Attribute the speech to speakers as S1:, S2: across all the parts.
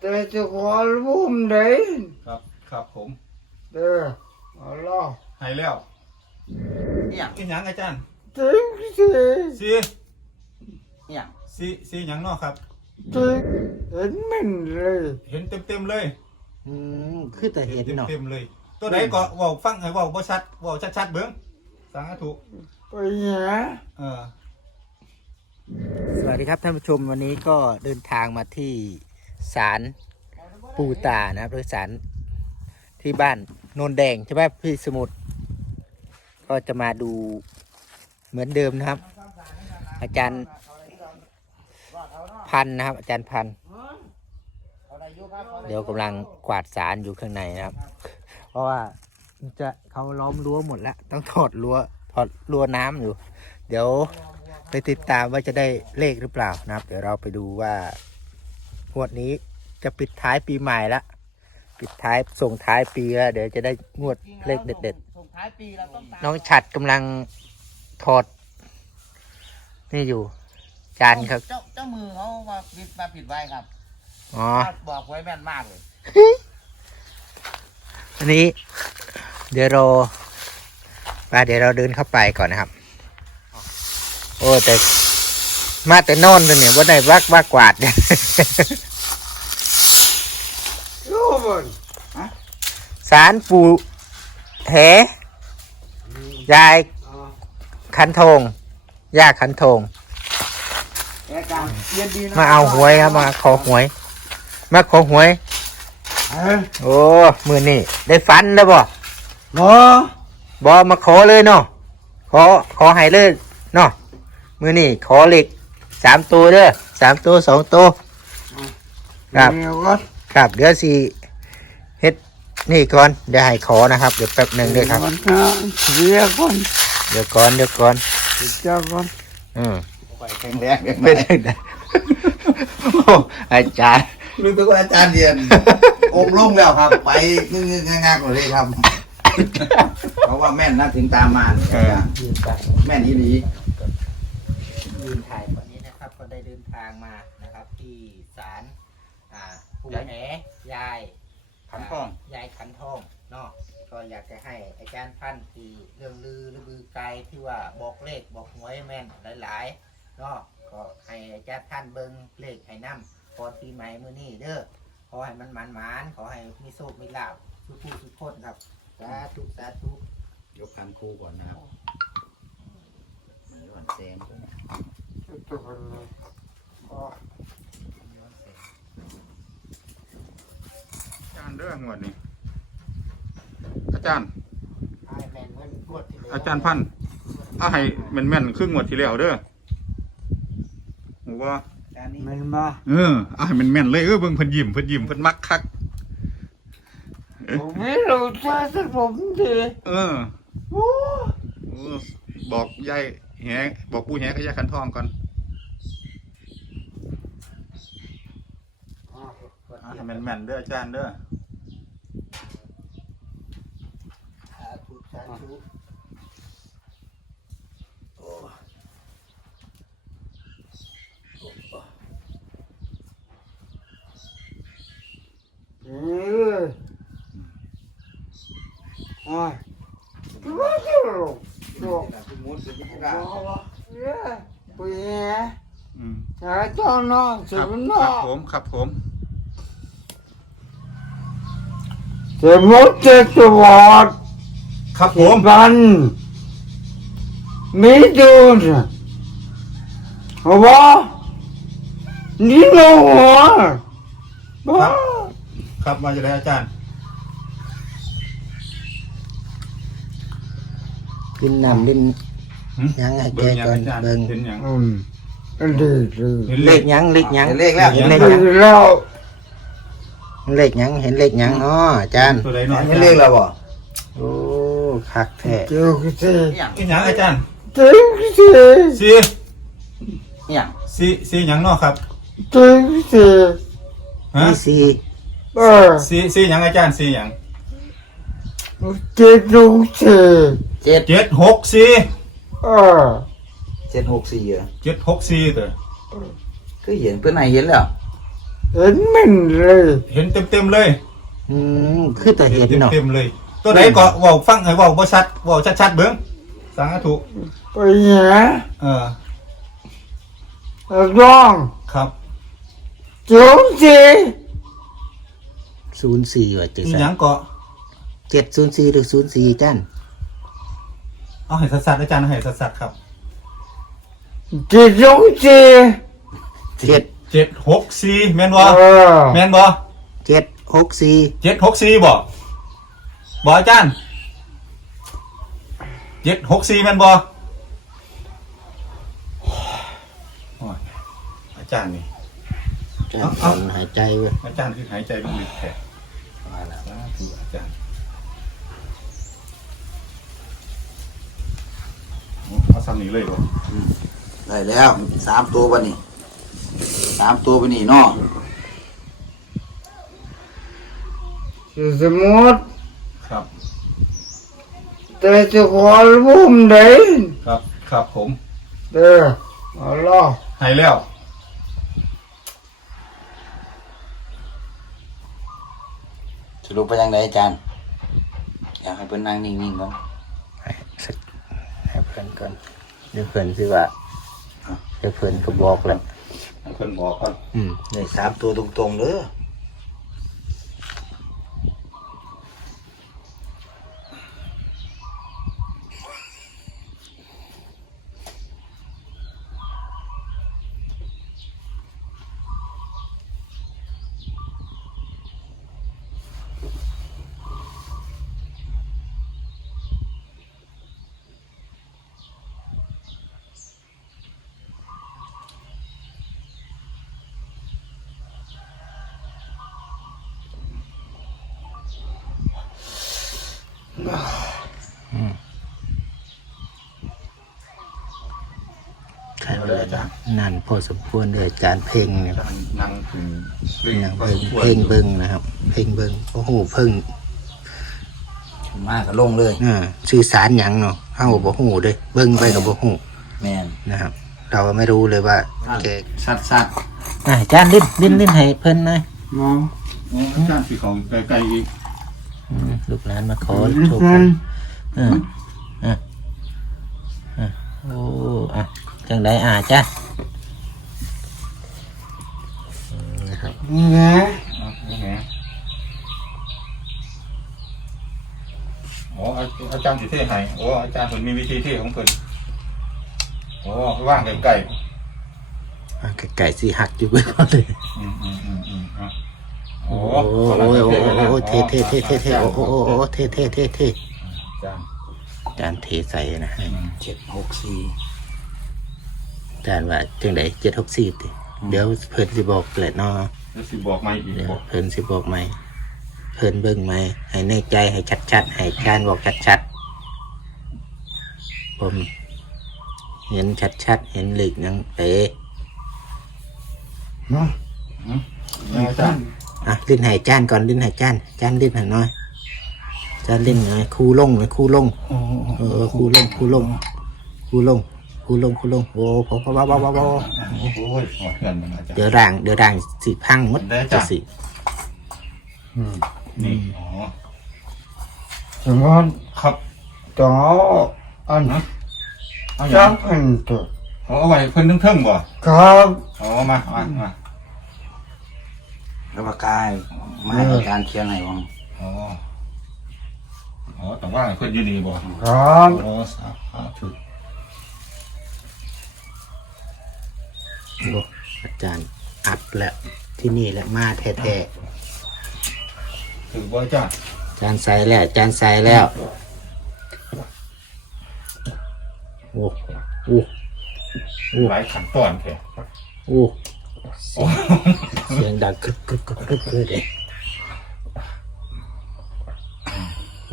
S1: แต่จะขอรุ่มเด้
S2: ครับครับผม
S1: เอาล่ะ
S2: ให้แล้ว
S3: เนี่ย
S2: อีหยังอาจารย์
S1: ตึงสิ
S3: เนี่ย
S2: สีหยังเนาะครับ
S1: ตึงเห็นมันเลย
S2: เห็นเต็มเลย
S3: คือแต่เห็นเนาะ
S2: เต็มเลยตัวไหนก็เว้าฟังให้เว้าบ่ชัดเว้าชัดๆเบิ่งสาธุ
S1: ไปหา
S3: สวัสดีครับท่านผู้ชมวันนี้ก็เดินทางมาที่ศาลปู่ตานะครับโดยศาลที่บ้านโนนแดงใช่ไหมพี่สมุทรก็จะมาดูเหมือนเดิมนะครับอาจารย์พันนะครับ อาจารย์พันเดี๋ยวกำลังกวาดศาลอยู่ข้างในนะครับ เพราะว่าเขาล้อมรั้วหมดแล้วต้องถอดรั้วน้ำอยู่เดี๋ยวไปติดตามว่าจะได้เลขหรือเปล่านะครับเดี๋ยวเราไปดูว่างวดนี้จะปิดท้ายปีใหม่ละปิดท้ายส่งท้ายปีแล้วเดี๋ยวจะได้งวดเลขเด็ดๆน้องฉัดกำลังถอดนี่อยู่จานครับ
S4: เจ้ามือเขามาผิดไว้ครับ
S3: อ๋อ
S4: บอกไว้แม่นมากเลย
S3: อันนี้เดี๋ยวเราเดินเข้าไปก่อนนะครับโอ้แต่มาแต่นอนตัวเนี่ยว่าไหนว่ากวาดเนี่ยสารปู่แหยายขันทงย่าขันทงมาเอาหวยครับมาขอหวยโอ้มือนี่ได้ฟันแล้วบ่บ่มาขอเลยเนาะขอให้เลยเนาะมือนี่ขอเหล็ก3 ตัวเด้อ3 ตัว2 ตัวครับเดี๋ยวสิเฮ็ดนี่ก่อนเดี๋ยวให้ขอนะครับเดี๋ยวแป๊บหนึ่งด้วยครับ
S1: เดี๋ยวก่อน
S3: ก่อน
S1: เจ้าก่อน
S3: แข็งแรงไม่ได้อาจารย์
S4: รู้ตัวว่าอาจารย์เรียนองค์ลงแล้วครับไปงึงงักเลยครับเพราะว่าแม่นนะถึงตามมาแม่นอีหลี
S3: ยืนถ่ายวันนี้นะครับก็ได้เดินทางมานะครับที่ศาลปู่แหยายขันทองเนาะก็อยากจะให้อาจารย์พันธ์ที่เรื่องลือไกลที่ว่าบอกเลขบอกหวยแม่นหลายๆเนาะก็ให้อาจารย์พันธ์เบิ่งเลขให้นำก่อนปีใหม่มื้อนี้เด้อขอให้มันหมานขอให้มีโชคมีลาภทุกคนครับสาธุ
S4: ยกคำคู่ก่อนนะครับย้อนแสง
S2: อาจารย์เรื่องงวดนี้อาจารย์พันธ์เอาให้แม่นครึ่งงวดที่แล้วเด้อว่า
S1: แม่นบ่
S2: เอาให้แม่นเลยเบิ่งเพิ่นยิ้มเพิ่นมักคัก
S1: ผมไม่รู้จักผมดี
S2: บอกยายแหบอกปู่แหกับยายขันทองก่อนให้แม่นเด้ออาจารย์เด้อครับผม
S1: สมุทรจังหวัด
S2: ครับผม
S1: บันมีดูนะว่านี่โน้บ้า
S2: ครับมาจะได้อาจารย์
S3: กินน้ำลิ้นยังไงแกก่อนเบิ่งเลขยัง
S4: เลขแล้ว
S3: เห็นเลขยังเนาะอาจารย์
S4: เห็นเลขแล้วบ่
S3: โอ้คักแท้
S1: เจ้าคือ
S2: อีหยังอาจารย์สีหยังเนาะครับสีหยังอาจารย์สีหยัง
S1: 764
S4: 764
S2: เด้อ
S4: คือเห็นเพื่อนไหนเห็นแล้ว
S1: เห็นมันเลย
S2: เห็นเต็มเลย
S3: คือแต่เห็นเนาะ
S2: เต็มเลย ตัวไหนก็เว้าฟังให้เว้าบ่ชัดเว้าชัดๆเบิ่งสาธุ
S1: ไปหา ร้อง
S2: ครับ
S1: จุงจี
S3: 04ว่าจะ
S2: อี
S3: ใส่
S2: หยังก็
S3: 704หรือ04จัน
S2: เอาให้สัดๆอาจารย์ให้สัดๆครับ
S1: จีจุงจี
S2: 764แม่นบ่ แม่นบ่
S3: 764
S2: 764บ่บ่อาจารย์764แม่นบ่โอ้ยอาจารย์นี่
S3: เอาหายใจเว้ย
S2: อาจารย์คือหายใจลงลึกแท้มาแล้วสาธุอาจารย์เอาซ้ำนี้เลยบ่
S4: ได้แล้ว3ตัวบัดนี้3ตัวบัดนี้เนาะ
S1: สมมติ
S2: ครับ
S1: แต่จะขอบุ้มได้
S2: ครับครับผม
S1: เอาล่ะ
S2: หายแล้ว
S4: สรุปไปยังไงอาจารย์อยากให้เพิ่นนั่งนิ่งๆก่อน
S3: ให้เพิ่นก่อนเดี๋ยวเพิ่นสิว่าเดี๋ยวเพิ่นก็บอกแหละ
S2: ให้เพิ่นบอกก่อน
S4: ได้3ตัวตรงๆเด้อ
S3: ใช่เลยอาจารย์นั่นพอสมควรเลยอาจารย์เพ่งเนี่ย
S2: นั่งถึง
S3: นั่งเพ่งเบิ่งนะครับ เพ่งเบิ่งโอ้โหเพิ่ง
S4: มาก็ลงเลย
S3: สื่อสารหยังเนาะเฮาบ่ฮู้เด้เบิ่งไปก็บ่ฮู้
S4: แม่น
S3: นะครับ เราก็ไม่รู้เลยว่าแก
S4: สัด
S3: อาจารย์ลิ้นให้เพิ่นหน่อย
S1: มอง
S2: อาจารย์สิของไกลๆอีก
S3: ลูกหลานมาขอโชค
S1: กั
S3: กัน นโอ้อ่ะจังไดจ้ะนะครับ
S1: นี่ไง
S2: นี่ไงอ๋ออาจารย์สิเทให้โอ้อาจารย์เพิ่นมีวิธีเทของเพิ่นโอ้ว่างไกล
S3: ไก่สิหักอยู่เบิ่งเลย
S2: ๆโอ้
S3: โอ้เท่โอ้โอ้เท่
S2: อาจารย์
S3: จานเทใส่นะให้
S4: 764
S3: จานว่าจังได764ติเดี๋ยวเพิ่นสิบอกแหละเนาะ
S2: แล้วสิบอกใหม่อีก
S3: เดี๋ยว
S2: บอก
S3: เพิ่นสิบอกใหม่เพิ่นเบิ่งใหม่ให้แน่ใจให้ชัดๆให้จานบอกชัดๆผมเห็นชัดๆเห็นหลีกนังเตะ
S2: อาจารย์
S3: ลิ้นให้จานก่อนลิ้นให้จานลิ้นให้น้อยจานลิ้นหน่อยคูลงเลยคูลงคูลงโอ้พอ
S2: โ
S3: เบา
S2: อ้ยหัวเงินมันอาจารย์
S3: เดี๋ยวด่างสิพังหมด
S2: ได้จ้ะ
S3: สิ
S2: นี่อ๋อ
S1: สมมติ
S2: ครับ
S1: ต่ออัน
S2: เอาอ
S1: จั
S2: ย่าง
S1: บพันตัว
S2: เอาไว้เพิ่นเทิงๆบ่
S1: ครับ
S2: เอามา
S4: แล้วปากกายมาให้อาจารย์เขียนให้บ่
S2: อ๋อแต่ว่าเพิ่นอยู่นี่บ่
S1: ครับ
S2: โอ้สาธุ
S3: อาจารย์อัดแล้วที่นี่แหละมาแท้
S2: ถือบ่อาจารย์
S3: ๆจานใส่แล้วโอ้
S2: หลายขั้นตอนแท้
S3: เสียงดังกึกเลยโอ้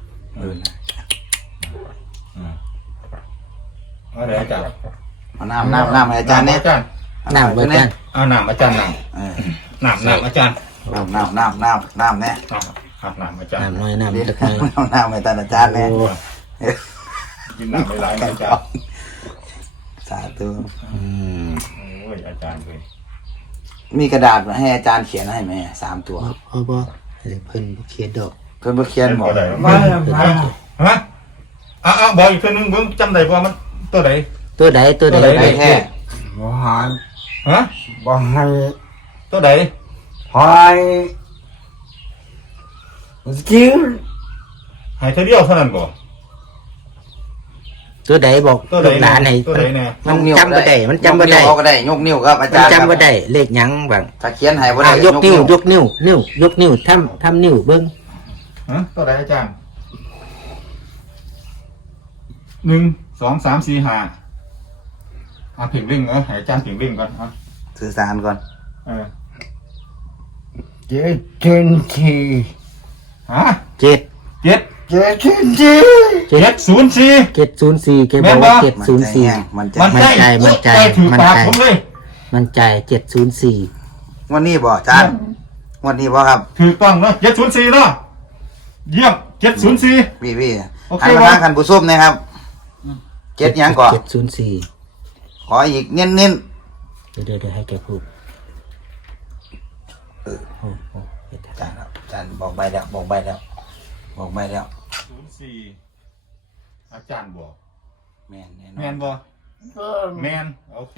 S2: เอาได้อาจารย์
S4: เอาน้ำให้อาจารย์เนี่ย
S2: อาจารย์
S3: นั่งเบิ่งกัน
S2: เอาน้ำอาจารย์น้
S4: เออ
S2: ำอาจารย์
S4: น้ำเนี่ย
S2: ครับน้ำอาจารย์
S3: น้ำน้อยน้ำ
S4: เดี๋ยว
S3: จักหน่อย
S4: น้ำให้อาจารย์เนี่ย
S3: โอ้
S2: กินน้ำไปหลายอาจารย์
S4: สาธุ
S3: อืม
S2: โอ้ยอาจารย์เลย
S4: มีกระดาษให้อาจารย์เขียนให้ไหม3 ตัว
S3: เพราะว่าเพิ่นบ่เขียนดอก
S4: เพิ่นบ่เขียนบอก
S2: ตัวใด
S1: ไม่ไม่
S2: ฮะบอกอีกตัวนึงเบิ่งจำได้บ่มันตัวใด
S3: ตัวใด
S4: ได้แท้
S1: บ่หาย
S2: ฮะ
S1: บ่ให้
S2: ตัวใด
S1: หายจริง
S2: ให้เท่าเดียวเท่านั้นบ่
S3: ตัวใดบอก
S2: ตัวใด
S3: ลูกหลานให้
S2: ตัวใดแน่
S3: มันจำบ่ได้มันจำบ่ได้
S4: ยกนิ้วเอาก็ได้ยกนิ้วครับอา
S3: มัน
S4: จารย์
S3: จำบ่ได้เลขหยังบาง
S4: ถ้าเขียนให้บ่ได้
S3: ยกนิ้วยกนิ้วทำนิ้วเบิ่ง
S2: ฮะตัวใดอาจารย์1 2 3 4 5เพ่งเร่งให้อาจารย์เพ่งเร่งก่อน
S4: สื่อสารก่อน
S1: เจ็ดถึงสี่
S2: ฮะ
S3: เจ็ด
S2: เจ็ด
S1: เจ็ดถึงสี่
S2: 704
S3: 704แก
S2: แม่
S3: บอก
S2: นบ่
S3: ว่า
S4: มันใจแห้ง
S3: 704
S4: มันใจ
S2: มันใจ
S3: มั่นใจ
S2: ถือ
S3: มั่น
S2: ปาก
S3: ใจ
S2: ผมเลย
S3: มันใจ704
S4: วันนี้บ่อาจารย์วันนี้บ่ครับ
S2: ถูกต้องเนาะ704เนาะเยี่ยม704
S4: พี่
S2: โอเค
S4: หันมา
S2: บ่
S4: ทางคันผู้ส้มนะครับเจ็ดหยังก่อน
S3: 704
S4: ขออีกเน้น
S3: เดี๋ยวให้แกพูดโอ้โห
S4: ๆอาจารย์ครับอาจารย์บอกใบแล้วบอกใบแล้ว
S2: 04อาจารย์บอก
S4: แม่นแน่น
S2: แม
S4: อน
S2: นบ่แมนโอเค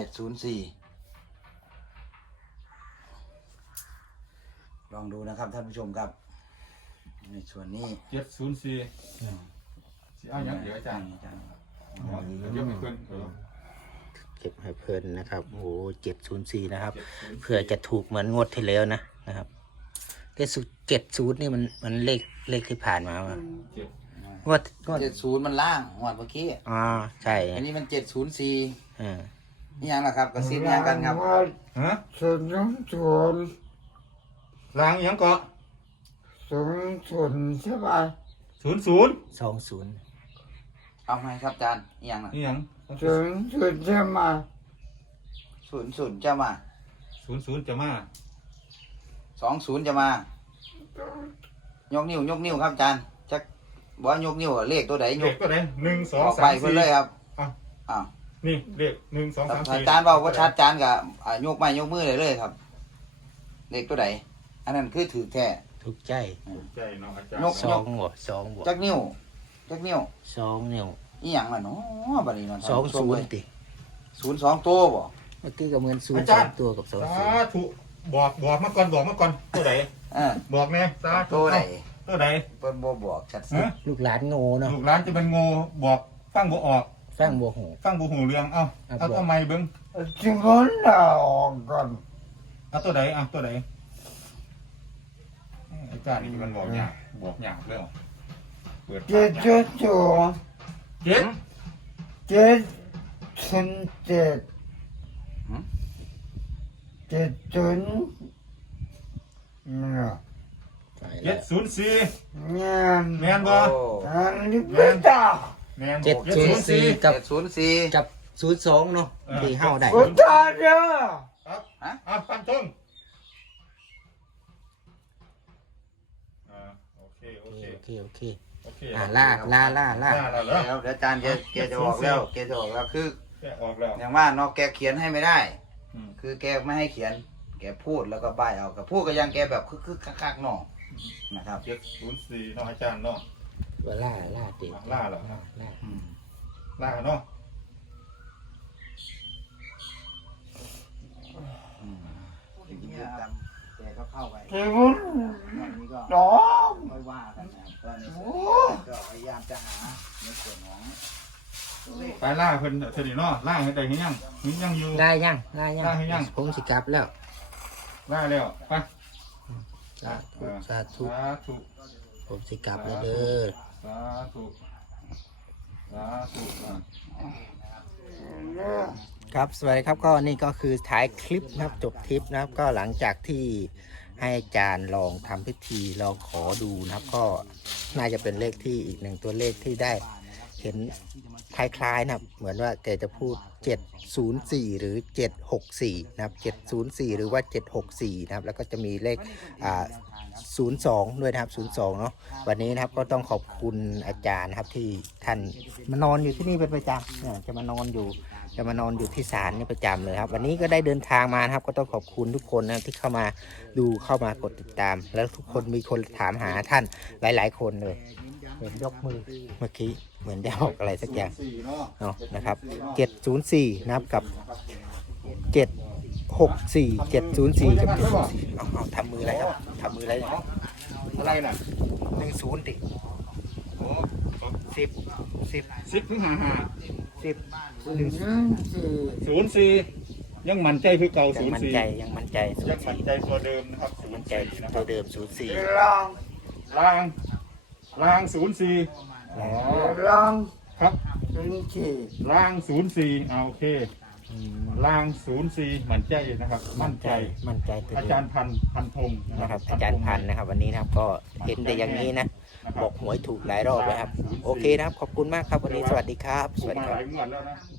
S4: 704ลองดูนะครับท่านผู้ชมครับในส่วนนี้
S2: 704สิเอาอย่างเดียวอาจารย์เดี๋ยวให้เพิ่น
S3: เก็บให้เพิ่นนะครับโอ้โห704นะครับเพื่อจะถูกเหมือนงวดที่แล้วนะครับแต่70นี่มันเลขที่ผ่านมาว่ะงวด
S4: 70มันล่างงวดเมื่อกี้
S3: อ๋อใช่
S4: อันนี้มัน704
S3: อ่า
S4: นี่ยังล่ะครับกระซิบยังกันครับ
S2: ฮะ
S1: ศูนย์ศูนย์
S2: ล้างอีหยังเกาะ
S1: ศูนย์ศูนย์ใช่ไหม
S2: 00
S3: 20
S4: เอาไหมครับอาจารย์นี่ยังล่ะ
S2: อีหยัง
S1: ศูนย์ศูนย์ใช่ไหม
S4: 00จะมา
S2: 00จะมา
S4: 20จะมา ยกนิ้วครับอาจารย์จักบ่ยกนิ้วเลขตัวใดย
S2: เลข
S4: ก
S2: ตัวไหน1
S4: ออก
S2: 2
S4: ไป
S2: 3
S4: เพิ่นเลย
S2: 4
S4: ครับ
S2: อ่ะ
S4: อ้าว
S2: นี่เลข1 2 3 4
S4: อาจารย์บอกว่าชัดอาจารย์ก็ยกไม้ยกมือเลยครับ เลขตัวใดอันนั้นคือถือแท้
S3: ถูกใจ
S2: ถูกใจเนาะอาจารย์
S4: ยก
S3: 2บ่
S4: จักนิ้ว
S3: 2นิ้ว
S4: อีหยังล่ะเนาะบัดนี้เนาะ
S3: 20ติ
S4: 02ตัวบ่
S3: เมื่อกี้ก็เหมือน0 2ตัวกับ
S2: สา
S3: 20
S2: ธุบอกมาก่อนตัวไหน บอกแน่สาธุ
S4: ตัวใด
S2: ตัวไหน
S4: เพิ่นบ่บอกชัดสิ
S2: ฮะ
S3: ลูกหลานโง่เนาะ
S2: ลูกหลานจะเป็นโง่บอกฟังบ่ออก
S3: ฟังบ่ฮู้
S2: ฟังบ่หูเรื่องเอา
S3: ครับ
S2: เอาทำไมเบิ่ง
S1: จึงคนเราออกก่อน
S2: เอาตัวไหนเอาตัวไหนอาจารย์นี่มันบอกยากแล้วเปิด
S1: เจ็ดจุดศูนย์
S2: เจ็ด
S1: เจ็ดถึงเจ็ดเจ็ดถึงเนี่ย
S2: 704
S1: เนี่ย
S2: แม่นบ่
S1: อันนี้เป็นตา
S2: แม่น
S3: 704กับ
S4: 704
S3: กับ02เนาะที่เฮาได้
S1: อุตาเด้อ
S2: ครับเอาฟันธงโอเค
S3: โอเค
S2: ล่า
S3: ล่า
S2: แล้วเหรอ
S4: แล้วเดี๋ยวอาจารย์แกจะออกแล้วแกจะออกแล้วคือ
S2: แกออกแล้ว
S4: อย่างว่าเนาะแกเขียนให้ไม่ได้
S2: อืม
S4: คือแกไม่ให้เขียน แกพูดแล้วก็บ้ายเอากับพูดก็ยังแกแบบคึกคักๆเนาะนะครับ
S2: 704เนาะอาจารย์เนาะ
S3: ว่าล่าติ
S2: ล่าเหรอ
S3: ล่า
S4: อืม
S2: ล่าเนาะ
S4: จริงๆตามแกก็เข้าไป
S1: ชีวิต
S4: วันนี้ก็
S1: น้อง
S4: ไม่ว่ากันนะครับก็ในส่วนนี้ก็พยายามจะหาในส่วนของตัวเลข
S2: ไปล่าเพิ่นเสด็จเนาะล่าให้ได้เฮ็ดยังอยู่
S3: ล่ายัง
S2: ล่าให้ยัง
S3: ผมสิกลับแล้ว
S2: ล่าแล้วไป
S3: สาธุ
S2: สาธุ
S3: ผมสิกลับแล้วเด้อ
S2: สาธุ
S1: เนี่ย
S3: ครับสวัสดีครับก็นี่ก็คือท้ายคลิปนะครับจบทริปนะครับก็หลังจากที่ให้อาจารย์ลองทำพิธีลองขอดูนะครับก็น่าจะเป็นเลขที่อีกหนึ่งตัวเลขที่ได้เห็นคล้ายๆนะครับเหมือนว่าแกจะพูด704หรือ764นะครับ704หรือว่า764นะครับแล้วก็จะมีเลข02ด้วยนะครับ02เนาะวันนี้นะครับก็ต้องขอบคุณอาจารย์นะครับที่ท่านมานอนอยู่ที่นี่เป็นประจำจะมานอนอยู่จะมานอนอยู่ที่ศาลนี่ประจำเลยครับวันนี้ก็ได้เดินทางมานะครับก็ต้องขอบคุณทุกคนนะครับที่เข้ามาดูเข้ามากดติดตาม แล้วทุกคนมีคนถามหาท่านหลายๆคนเลยเห็นยกมือเมื่อกี้เหมือนได้บอกอะไรสักอย่างเนาะนะครับ704นะครับกับ764 704กับ704เอาทำมืออะไรครับทำมืออะไร
S2: อะไรน่ะ
S3: 10ดิ
S2: โอ้
S3: 10
S2: 10 ถึง
S3: 10
S2: 54 04ยังมั่นใจคือเก่า
S3: ยังมั่น
S2: 04
S3: ใจยังมั่นใจ
S2: ยังมั่นใจตัวเดิมนะครับ
S3: มั่นใจ
S2: 04 นะค
S3: ตั
S2: รั
S3: ว
S2: บ
S3: เดิม
S1: ลอง
S2: ลาง 04อ๋อ
S1: ลอง
S2: ครับ
S1: ถึงที่
S2: ลาง 04โอเค
S3: 04
S2: ลาง 04 มั่นใจนะครับ มั่นใจ
S3: มั่นใจตัว
S2: อา
S3: เดิ
S2: จาม รย์พันธง
S3: นะครับอาจารย์พันธุ์นะครับวันนี้นะครับก็เห็นแต่อย่างนี้นะบอกหวยถูกหลายรอบเลยครับโอเคนะครับขอบคุณมากครับวันนี้สวัสดีครับ
S2: ถู
S3: ส
S2: ก
S3: วัสดี
S2: มา
S3: ค
S2: ห
S3: รับ
S2: ลายงวดแล้วนะ